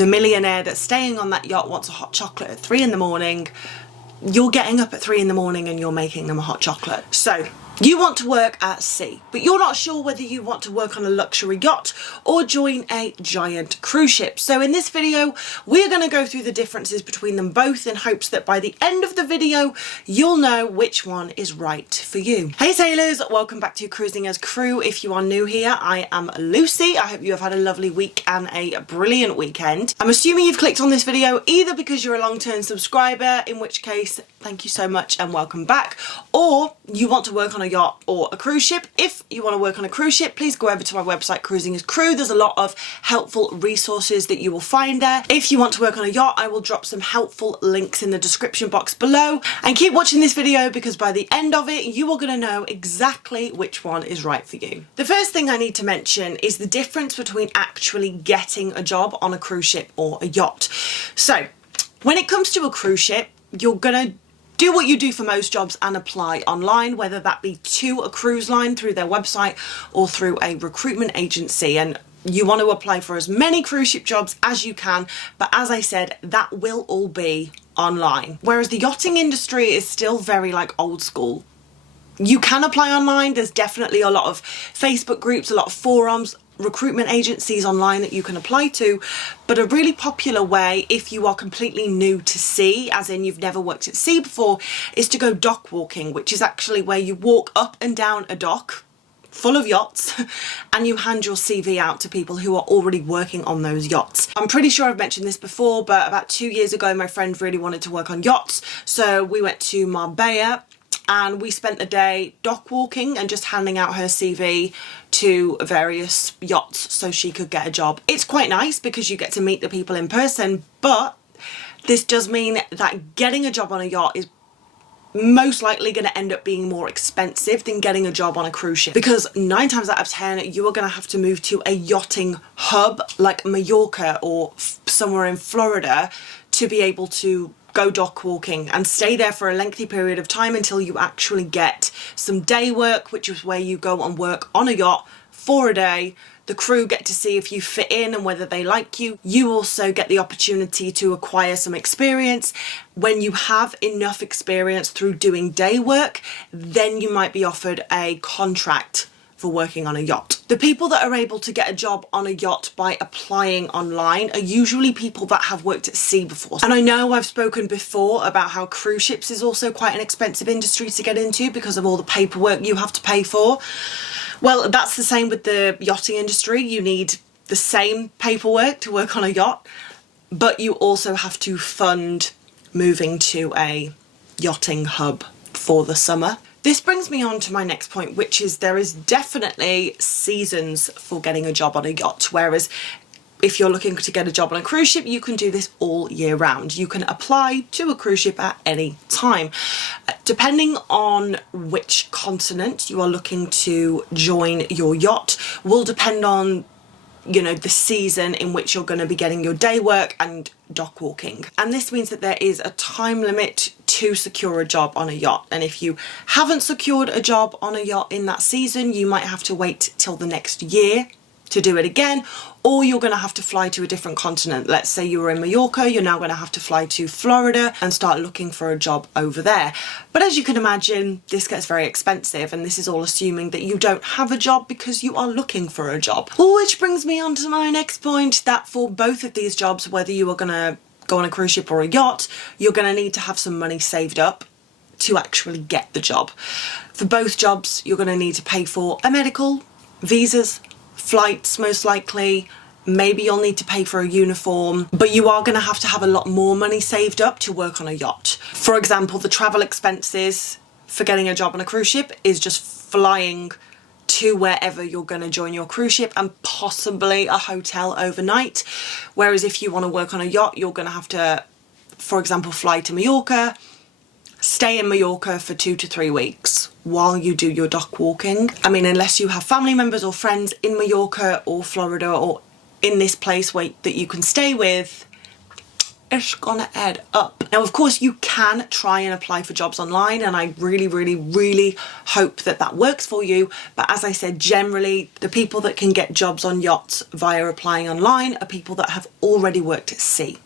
the millionaire that's staying on that yacht wants a hot chocolate at 3 in the morning, you're getting up at 3 in the morning and you're making them a hot chocolate. So you want to work at sea, but you're not sure whether you want to work on a luxury yacht or join a giant cruise ship. So in this video, we're going to go through the differences between them both in hopes that by the end of the video, you'll know which one is right for you. Hey sailors, welcome back to Cruising as Crew. If you are new here, I am Lucy. I hope you have had a lovely week and a brilliant weekend. I'm assuming you've clicked on this video either because you're a long-term subscriber, in which case, thank you so much and welcome back, or you want to work on a yacht or a cruise ship. If you want to work on a cruise ship, please go over to my website Cruising as Crew. There's a lot of helpful resources that you will find there. If you want to work on a yacht, I will drop some helpful links in the description box below, and keep watching this video because by the end of it you are going to know exactly which one is right for you. The first thing I need to mention is the difference between actually getting a job on a cruise ship or a yacht. So when it comes to a cruise ship, you're gonna do what you do for most jobs and apply online, whether that be to a cruise line through their website or through a recruitment agency. And you want to apply for as many cruise ship jobs as you can, but as I said, that will all be online. Whereas the yachting industry is still very like old school. You can apply online. There's definitely a lot of Facebook groups, a lot of forums, recruitment agencies online that you can apply to, but a really popular way if you are completely new to sea, as in you've never worked at sea before, is to go dock walking, which is actually where you walk up and down a dock full of yachts and you hand your CV out to people who are already working on those yachts. I'm pretty sure I've mentioned this before, but about 2 years ago my friend really wanted to work on yachts, so we went to Marbella and we spent the day dock walking and just handing out her CV to various yachts so she could get a job. It's quite nice because you get to meet the people in person, but this does mean that getting a job on a yacht is most likely going to end up being more expensive than getting a job on a cruise ship, because 9 times out of 10 you are going to have to move to a yachting hub like Mallorca or somewhere in Florida to be able to go dock walking and stay there for a lengthy period of time until you actually get some day work, which is where you go and work on a yacht for a day. The crew get to see if you fit in and whether they like you. You also get the opportunity to acquire some experience. When you have enough experience through doing day work, then you might be offered a contract for working on a yacht. The people that are able to get a job on a yacht by applying online are usually people that have worked at sea before. And I know I've spoken before about how cruise ships is also quite an expensive industry to get into because of all the paperwork you have to pay for. Well, that's the same with the yachting industry. You need the same paperwork to work on a yacht, but you also have to fund moving to a yachting hub for the summer. This brings me on to my next point, which is there is definitely seasons for getting a job on a yacht, whereas if you're looking to get a job on a cruise ship, you can do this all year round. You can apply to a cruise ship at any time. Depending on which continent you are looking to join your yacht will depend on, you know, the season in which you're going to be getting your day work and dock walking. And this means that there is a time limit to secure a job on a yacht. And if you haven't secured a job on a yacht in that season, you might have to wait till the next year to do it again, or you're going to have to fly to a different continent. Let's say you were in Mallorca, you're now going to have to fly to Florida and start looking for a job over there. But as you can imagine, this gets very expensive, and this is all assuming that you don't have a job because you are looking for a job. Which brings me on to my next point, that for both of these jobs, whether you are going to go on a cruise ship or a yacht, you're going to need to have some money saved up to actually get the job. For both jobs, you're going to need to pay for a medical, visas, flights most likely, maybe you'll need to pay for a uniform, but you are going to have a lot more money saved up to work on a yacht. For example, the travel expenses for getting a job on a cruise ship is just flying to wherever you're going to join your cruise ship and possibly a hotel overnight. Whereas if you want to work on a yacht, you're going to have to, for example, fly to Mallorca, stay in Mallorca for 2 to 3 weeks while you do your dock walking. I mean, unless you have family members or friends in Mallorca or Florida or in this place that you can stay with, it's gonna add up. Now, of course, you can try and apply for jobs online, and I really, really, really hope that that works for you. But as I said, generally, the people that can get jobs on yachts via applying online are people that have already worked at sea.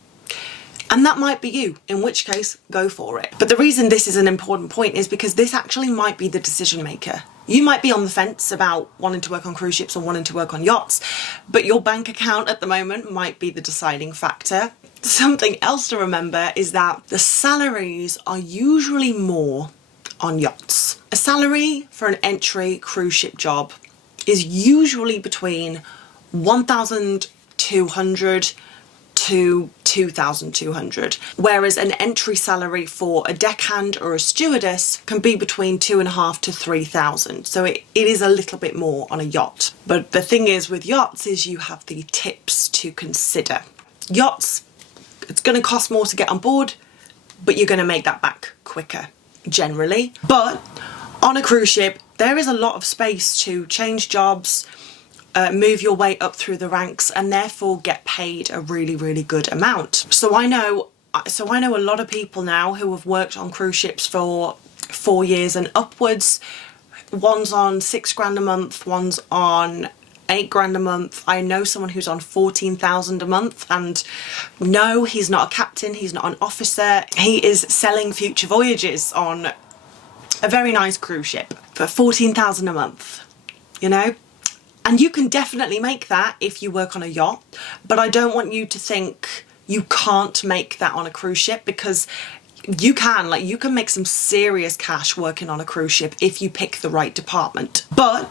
And that might be you, in which case, go for it. But the reason this is an important point is because this actually might be the decision maker. You might be on the fence about wanting to work on cruise ships or wanting to work on yachts, but your bank account at the moment might be the deciding factor. Something else to remember is that the salaries are usually more on yachts. A salary for an entry cruise ship job is usually between 1,200 to 2,200, whereas an entry salary for a deckhand or a stewardess can be between 2,500 to 3,000. So it is a little bit more on a yacht. But the thing is with yachts is you have the tips to consider. Yachts, it's going to cost more to get on board, but you're going to make that back quicker generally. But on a cruise ship, there is a lot of space to change jobs, move your way up through the ranks, and therefore get paid a really, really good amount. So I know a lot of people now who have worked on cruise ships for 4 years and upwards. One's on £6,000 a month, one's on £8,000 a month. I know someone who's on 14,000 a month, and no, he's not a captain, he's not an officer. He is selling future voyages on a very nice cruise ship for 14,000 a month, you know? And you can definitely make that if you work on a yacht, but I don't want you to think you can't make that on a cruise ship, because you can make some serious cash working on a cruise ship if you pick the right department. But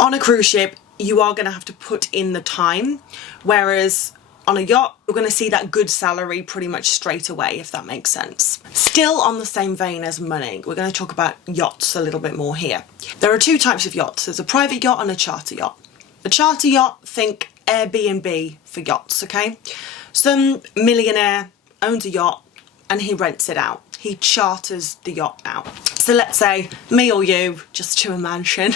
on a cruise ship, you are going to have to put in the time, whereas on a yacht, you're going to see that good salary pretty much straight away, if that makes sense. Still on the same vein as money, we're going to talk about yachts a little bit more here. There are two types of yachts. There's a private yacht and a charter yacht. A charter yacht, think Airbnb for yachts, okay? Some millionaire owns a yacht and he rents it out. He charters the yacht out. So let's say me or you, just to a mansion,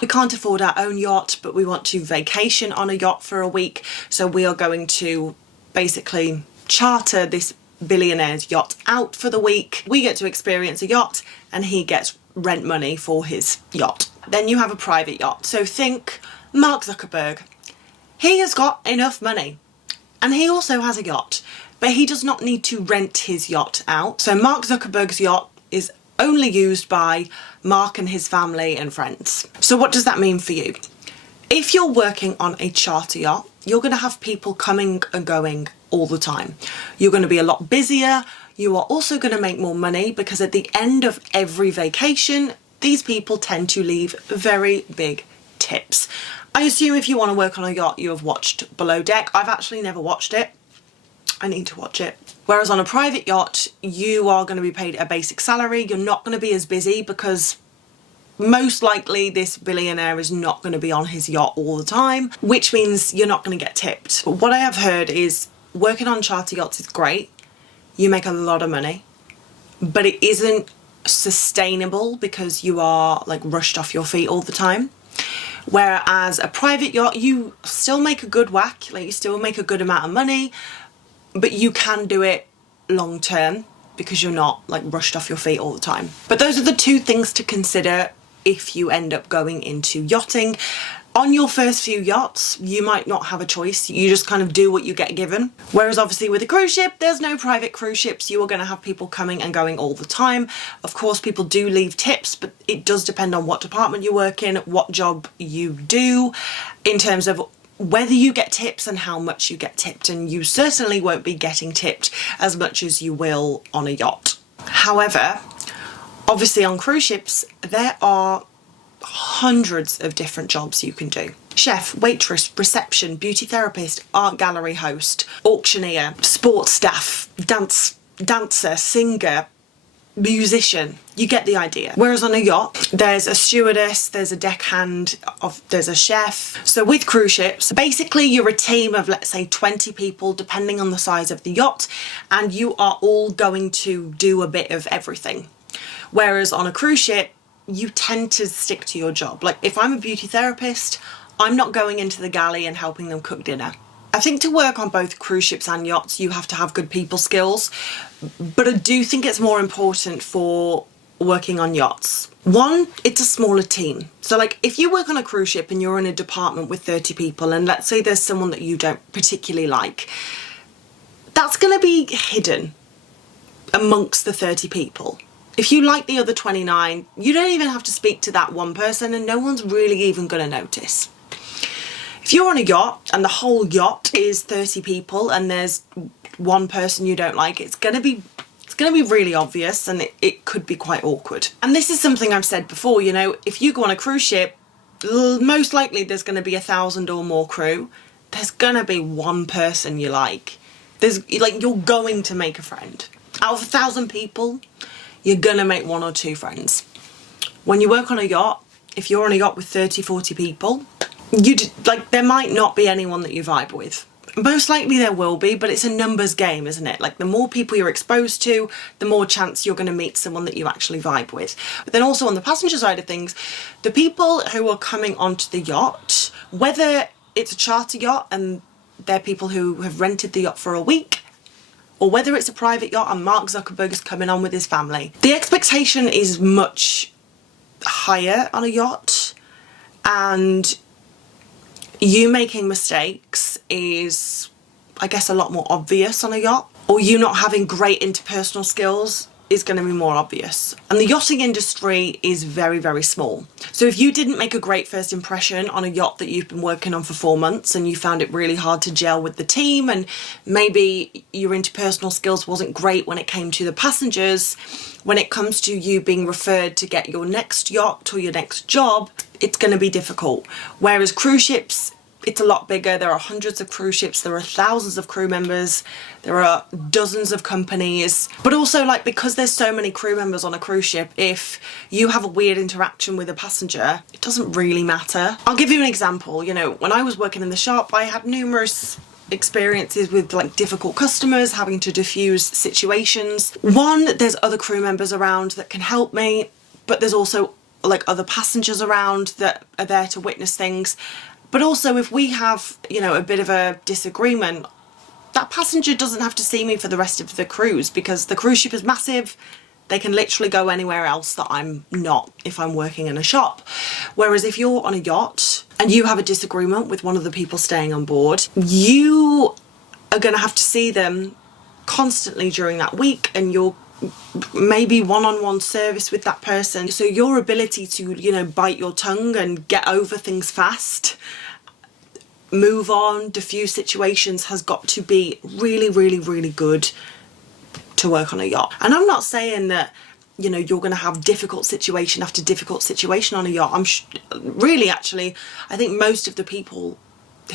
we can't afford our own yacht, but we want to vacation on a yacht for a week. So we are going to basically charter this billionaire's yacht out for the week. We get to experience a yacht and he gets rent money for his yacht. Then you have a private yacht. So think Mark Zuckerberg. He has got enough money and he also has a yacht, but he does not need to rent his yacht out. So Mark Zuckerberg's yacht is only used by Mark and his family and friends. So what does that mean for you? If you're working on a charter yacht, you're going to have people coming and going all the time. You're going to be a lot busier. You are also going to make more money because at the end of every vacation, these people tend to leave very big tips. I assume if you want to work on a yacht, you have watched Below Deck. I've actually never watched it. I need to watch it. Whereas on a private yacht, you are going to be paid a basic salary. You're not going to be as busy because most likely this billionaire is not going to be on his yacht all the time, which means you're not going to get tipped. But what I have heard is working on charter yachts is great. You make a lot of money, but it isn't sustainable because you are like rushed off your feet all the time. Whereas a private yacht, you still make a good whack, like you still make a good amount of money, but you can do it long term because you're not like rushed off your feet all the time. But those are the two things to consider if you end up going into yachting. On your first few yachts, you might not have a choice. You just kind of do what you get given. Whereas obviously with a cruise ship, there's no private cruise ships. You are going to have people coming and going all the time. Of course, people do leave tips, but it does depend on what department you work in, what job you do, in terms of whether you get tips and how much you get tipped. And you certainly won't be getting tipped as much as you will on a yacht. However, obviously on cruise ships, there are hundreds of different jobs you can do. Chef, waitress, reception, beauty therapist, art gallery host, auctioneer, sports staff, dancer, singer, musician. You get the idea. Whereas on a yacht, there's a stewardess, there's a deckhand, there's a chef. So with cruise ships, basically you're a team of, let's say, 20 people, depending on the size of the yacht, and you are all going to do a bit of everything. Whereas on a cruise ship, you tend to stick to your job. Like if I'm a beauty therapist, I'm not going into the galley and helping them cook dinner. I think to work on both cruise ships and yachts, you have to have good people skills, but I do think it's more important for working on yachts. One, it's a smaller team. So like if you work on a cruise ship and you're in a department with 30 people, and let's say there's someone that you don't particularly like, that's going to be hidden amongst the 30 people. If you like the other 29, you don't even have to speak to that one person and no one's really even going to notice. If you're on a yacht and the whole yacht is 30 people and there's one person you don't like, it's going to be really obvious, and it could be quite awkward. And this is something I've said before, you know, if you go on a cruise ship, most likely there's going to be 1,000 or more crew. There's going to be one person you like. You're going to make a friend. Out of 1,000 people, you're going to make 1 or 2 friends. When you work on a yacht, if you're on a yacht with 30, 40 people, there might not be anyone that you vibe with. Most likely there will be, but it's a numbers game, isn't it? Like the more people you're exposed to, the more chance you're going to meet someone that you actually vibe with. But then also on the passenger side of things, the people who are coming onto the yacht, whether it's a charter yacht and they're people who have rented the yacht for a week, or whether it's a private yacht and Mark Zuckerberg is coming on with his family, the expectation is much higher on a yacht, and you making mistakes is, I guess, a lot more obvious on a yacht, or you not having great interpersonal skills is going to be more obvious. And the yachting industry is very, very small. So if you didn't make a great first impression on a yacht that you've been working on for 4 months and you found it really hard to gel with the team, and maybe your interpersonal skills wasn't great when it came to the passengers, when it comes to you being referred to get your next yacht or your next job, it's going to be difficult. Whereas cruise ships, it's a lot bigger. There are hundreds of cruise ships, there are thousands of crew members, there are dozens of companies. But also, like, because there's so many crew members on a cruise ship, if you have a weird interaction with a passenger, it doesn't really matter. I'll give you an example. You know, when I was working in the shop, I had numerous experiences with like difficult customers, having to diffuse situations. One, there's other crew members around that can help me, but there's also like other passengers around that are there to witness things. But also, if we have, you know, a bit of a disagreement, that passenger doesn't have to see me for the rest of the cruise, because the cruise ship is massive. They can literally go anywhere else that I'm not if I'm working in a shop. Whereas if you're on a yacht and you have a disagreement with one of the people staying on board, you are going to have to see them constantly during that week, and you're maybe one-on-one service with that person. So your ability to, you know, bite your tongue and get over things fast, move on, diffuse situations, has got to be really, really, really good to work on a yacht. And I'm not saying that, you know, you're going to have difficult situation after difficult situation on a yacht. Really, actually, I think most of the people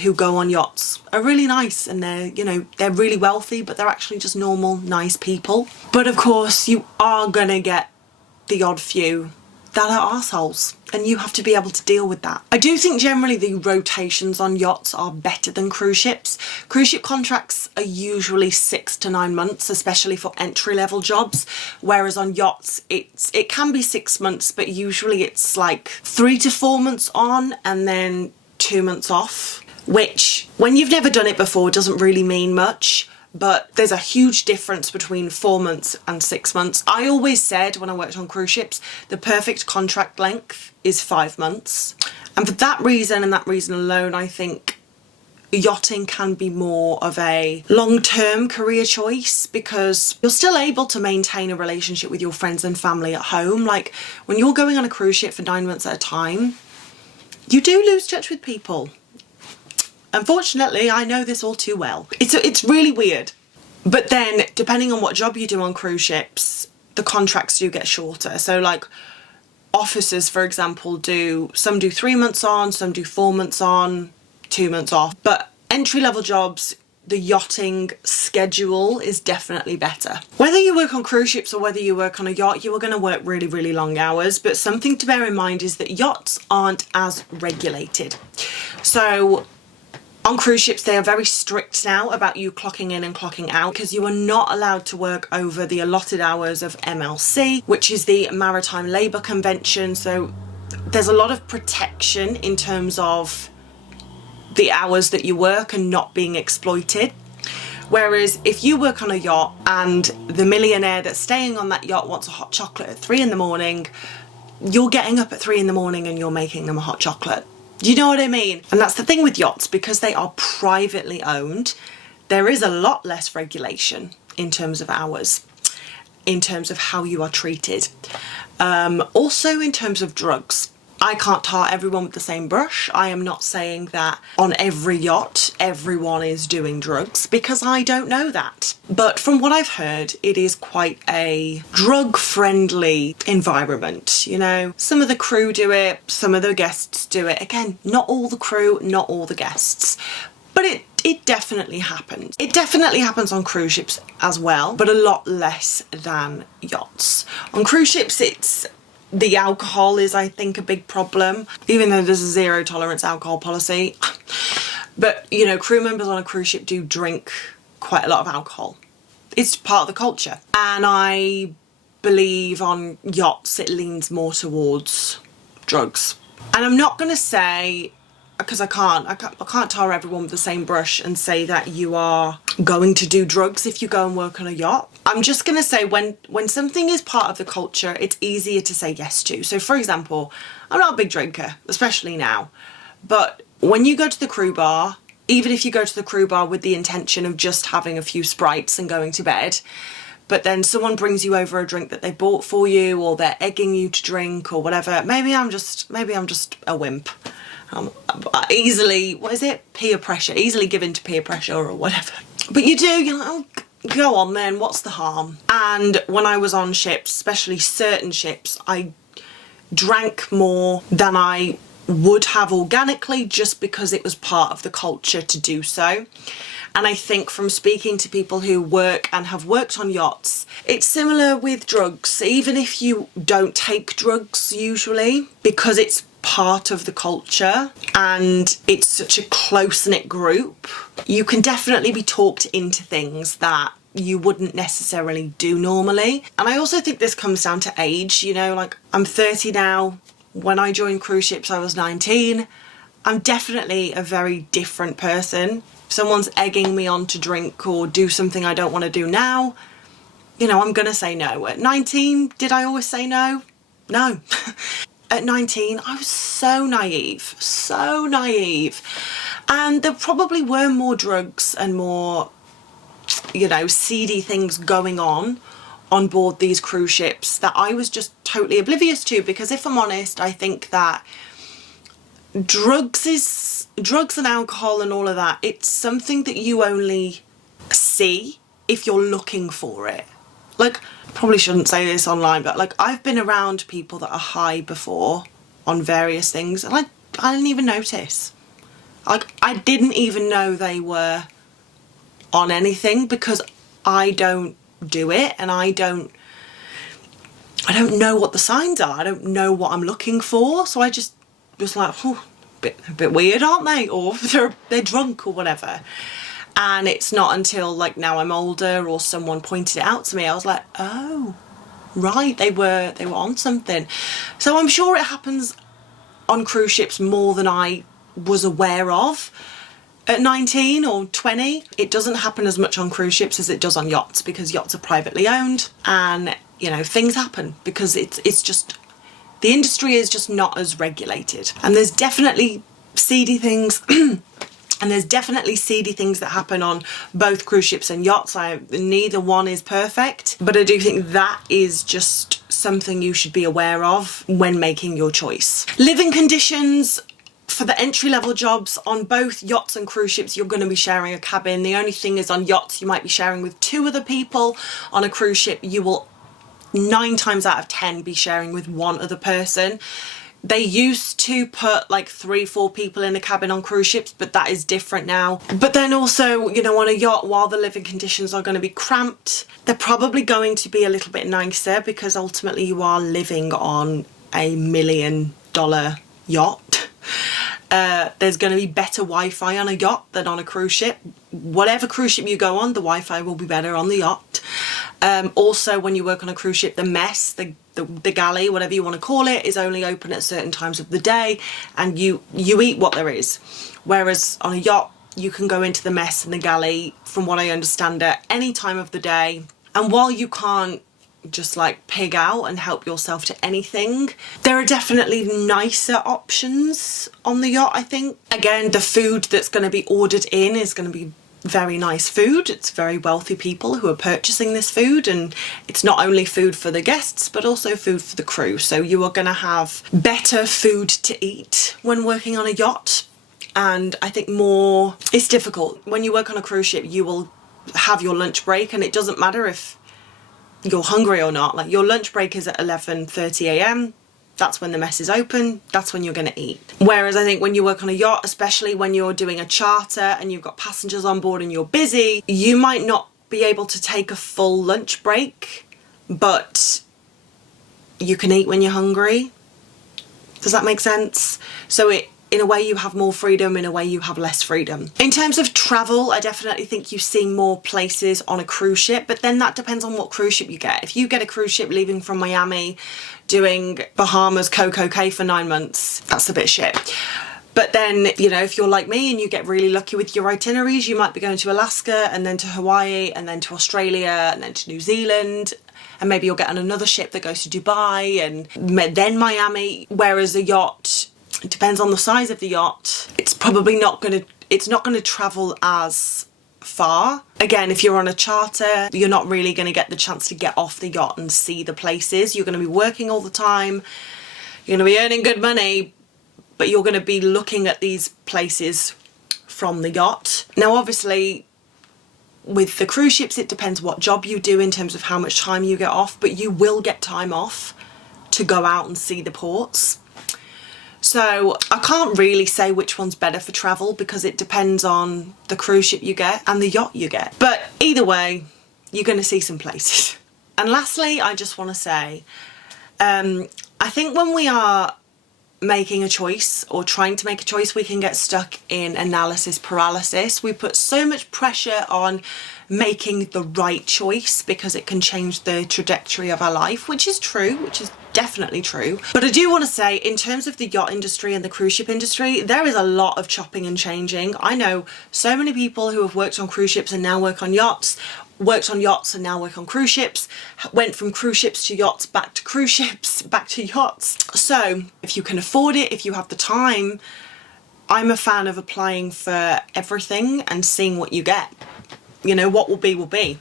who go on yachts are really nice, and they're, you know, they're really wealthy, but they're actually just normal, nice people. But of course, you are going to get the odd few that are arseholes, and you have to be able to deal with that. I do think generally the rotations on yachts are better than cruise ships. Cruise ship contracts are usually 6 to 9 months, especially for entry-level jobs, whereas on yachts it can be 6 months, but usually it's like 3 to 4 months on and then 2 months off, which, when you've never done it before, doesn't really mean much. But there's a huge difference between 4 months and 6 months. I always said when I worked on cruise ships, the perfect contract length is 5 months. And for that reason, and that reason alone, I think yachting can be more of a long-term career choice, because you're still able to maintain a relationship with your friends and family at home. Like, when you're going on a cruise ship for 9 months at a time, you do lose touch with people. Unfortunately, I know this all too well. It's really weird. But then, depending on what job you do on cruise ships, the contracts do get shorter. So like officers, for example, some do 3 months on, some do 4 months on, 2 months off. But entry-level jobs, the yachting schedule is definitely better. Whether you work on cruise ships or whether you work on a yacht, you are going to work really, really long hours. But something to bear in mind is that yachts aren't as regulated. So on cruise ships, they are very strict now about you clocking in and clocking out, because you are not allowed to work over the allotted hours of MLC, which is the Maritime Labour Convention. So there's a lot of protection in terms of the hours that you work and not being exploited. Whereas if you work on a yacht and the millionaire that's staying on that yacht wants a hot chocolate at 3 in the morning, you're getting up at 3 in the morning and you're making them a hot chocolate. Do you know what I mean? And that's the thing with yachts, because they are privately owned, there is a lot less regulation in terms of hours, in terms of how you are treated. Also in terms of drugs. I can't tar everyone with the same brush. I am not saying that on every yacht everyone is doing drugs, because I don't know that. But from what I've heard, it is quite a drug-friendly environment, you know. Some of the crew do it, some of the guests do it. Again, not all the crew, not all the guests. But it definitely happens. It definitely happens on cruise ships as well, but a lot less than yachts. On cruise ships, the alcohol is, I think, a big problem, even though there's a zero tolerance alcohol policy. But, you know, crew members on a cruise ship do drink quite a lot of alcohol. It's part of the culture. And I believe on yachts it leans more towards drugs. And I'm not going to say, because I can't tar everyone with the same brush and say that you are going to do drugs if you go and work on a yacht. I'm just going to say when something is part of the culture, it's easier to say yes to. So for example, I'm not a big drinker, especially now, but when you go to the crew bar, even if you go to the crew bar with the intention of just having a few Sprites and going to bed, but then someone brings you over a drink that they bought for you, or they're egging you to drink or whatever, maybe I'm just a wimp. Easily, what is it? Peer pressure, easily given to peer pressure or whatever. But you're like, oh, go on then, what's the harm? And when I was on ships, especially certain ships, I drank more than I would have organically, just because it was part of the culture to do so. And I think from speaking to people who work and have worked on yachts, it's similar with drugs. Even if you don't take drugs usually, because it's part of the culture and it's such a close-knit group, you can definitely be talked into things that you wouldn't necessarily do normally. And I also think this comes down to age, you know, like I'm 30 now. When I joined cruise ships I was 19. I'm definitely a very different person. If someone's egging me on to drink or do something I don't want to do now, you know, I'm gonna say no. At 19, did I always say no? No. At 19, I was so naive, and there probably were more drugs and more, you know, seedy things going on board these cruise ships that I was just totally oblivious to, because if I'm honest, I think that drugs and alcohol and all of that, it's something that you only see if you're looking for it. Like, probably shouldn't say this online, but like I've been around people that are high before on various things and I didn't even notice. Like, I didn't even know they were on anything, because I don't do it and I don't know what the signs are. I don't know what I'm looking for, so I just was like, oh, a bit weird, aren't they? Or they're drunk or whatever. And it's not until like now I'm older or someone pointed it out to me, I was like, oh, right, they were on something. So I'm sure it happens on cruise ships more than I was aware of. At 19 or 20, it doesn't happen as much on cruise ships as it does on yachts, because yachts are privately owned and, you know, things happen because it's just, the industry is just not as regulated. And there's definitely seedy things and there's definitely seedy things that happen on both cruise ships and yachts. Neither one is perfect, but I do think that is just something you should be aware of when making your choice. Living conditions for the entry-level jobs on both yachts and cruise ships, you're going to be sharing a cabin. The only thing is, on yachts you might be sharing with 2 other people. On a cruise ship you will 9 times out of 10 be sharing with 1 other person. They used to put like 3-4 people in a cabin on cruise ships, but that is different now. But then also, you know, on a yacht, while the living conditions are going to be cramped, they're probably going to be a little bit nicer, because ultimately you are living on a $1 million yacht. There's going to be better Wi-Fi on a yacht than on a cruise ship. Whatever cruise ship you go on, the Wi-Fi will be better on the yacht. Also, when you work on a cruise ship, the mess, the galley, whatever you want to call it, is only open at certain times of the day, and you eat what there is. Whereas on a yacht, you can go into the mess and the galley, from what I understand, at any time of the day. And while you can't just like pig out and help yourself to anything, there are definitely nicer options on the yacht, I think. Again, the food that's going to be ordered in is going to be very nice food. It's very wealthy people who are purchasing this food, and it's not only food for the guests but also food for the crew. So you are going to have better food to eat when working on a yacht. And I think it's difficult. When you work on a cruise ship, you will have your lunch break, and it doesn't matter if you're hungry or not. Like, your lunch break is at 11:30 a.m. That's when the mess is open. That's when you're going to eat. Whereas I think when you work on a yacht, especially when you're doing a charter and you've got passengers on board and you're busy, you might not be able to take a full lunch break, but you can eat when you're hungry. Does that make sense? So in a way you have more freedom, in a way you have less freedom. In terms of travel, I definitely think you see more places on a cruise ship, but then that depends on what cruise ship you get. If you get a cruise ship leaving from Miami doing Bahamas Coco Cay for 9 months, that's a bit shit. But then, you know, if you're like me and you get really lucky with your itineraries, you might be going to Alaska and then to Hawaii and then to Australia and then to New Zealand, and maybe you'll get on another ship that goes to Dubai and then Miami. Whereas a yacht, it depends on the size of the yacht. It's probably not going to travel as far. Again, if you're on a charter, you're not really going to get the chance to get off the yacht and see the places. You're going to be working all the time. You're going to be earning good money, but you're going to be looking at these places from the yacht. Now, obviously, with the cruise ships, it depends what job you do in terms of how much time you get off, but you will get time off to go out and see the ports. So I can't really say which one's better for travel, because it depends on the cruise ship you get and the yacht you get. But either way, you're going to see some places. And lastly, I just want to say, I think when we are making a choice or trying to make a choice, we can get stuck in analysis paralysis. We put so much pressure on making the right choice because it can change the trajectory of our life, which is true, which is definitely true. But I do want to say, in terms of the yacht industry and the cruise ship industry, there is a lot of chopping and changing. I know so many people who have worked on cruise ships and now work on yachts, worked on yachts and now work on cruise ships, went from cruise ships to yachts, back to cruise ships, back to yachts. So if you can afford it, if you have the time, I'm a fan of applying for everything and seeing what you get. You know, what will be will be.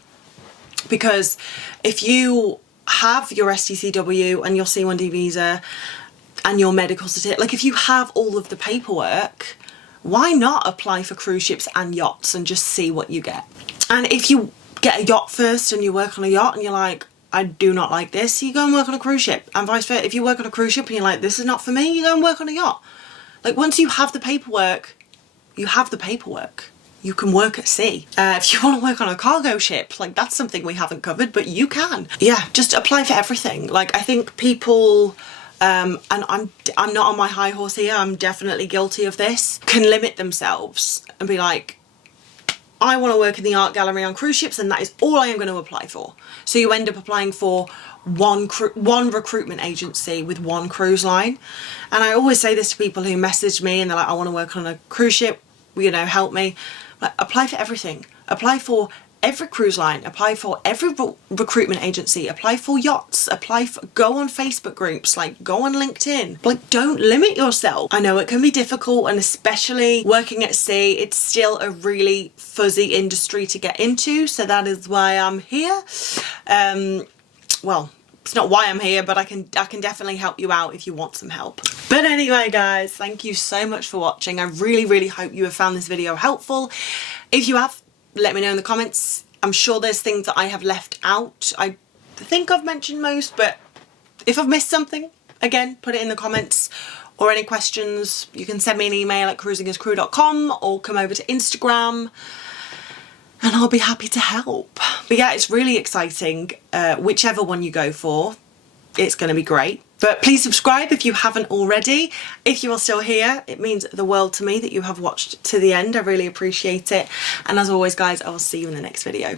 Because if you have your STCW and your C1D visa and your medical certificate, like if you have all of the paperwork, why not apply for cruise ships and yachts and just see what you get? And if you get a yacht first and you work on a yacht and you're like, I do not like this, you go and work on a cruise ship. And vice versa, if you work on a cruise ship and you're like, this is not for me, you go and work on a yacht. Like, once you have the paperwork, you have the paperwork. You can work at sea. If you want to work on a cargo ship, like, that's something we haven't covered, but you can. Yeah, just apply for everything. Like, I think people, and I'm not on my high horse here, I'm definitely guilty of this, can limit themselves and be like, I want to work in the art gallery on cruise ships and that is all I am going to apply for. So you end up applying for one recruitment agency with one cruise line. And I always say this to people who message me and they're like, I want to work on a cruise ship, you know, help me. Like, apply for everything. Apply for every cruise line, apply for every recruitment agency, apply for yachts, go on Facebook groups, like go on LinkedIn. Like, don't limit yourself. I know it can be difficult, and especially working at sea, it's still a really fuzzy industry to get into, so that is why I'm here. Well, it's not why I'm here, but I can definitely help you out if you want some help. But anyway, guys, thank you so much for watching. I really hope you have found this video helpful. If you have, let me know in the comments. I'm sure there's things that I have left out. I think I've mentioned most, but if I've missed something, again, put it in the comments. Or any questions, you can send me an email at cruisingascrew.com or come over to Instagram and I'll be happy to help. But yeah, it's really exciting. Whichever one you go for, it's going to be great. But please subscribe if you haven't already. If you are still here, it means the world to me that you have watched to the end. I really appreciate it. And as always, guys, I will see you in the next video.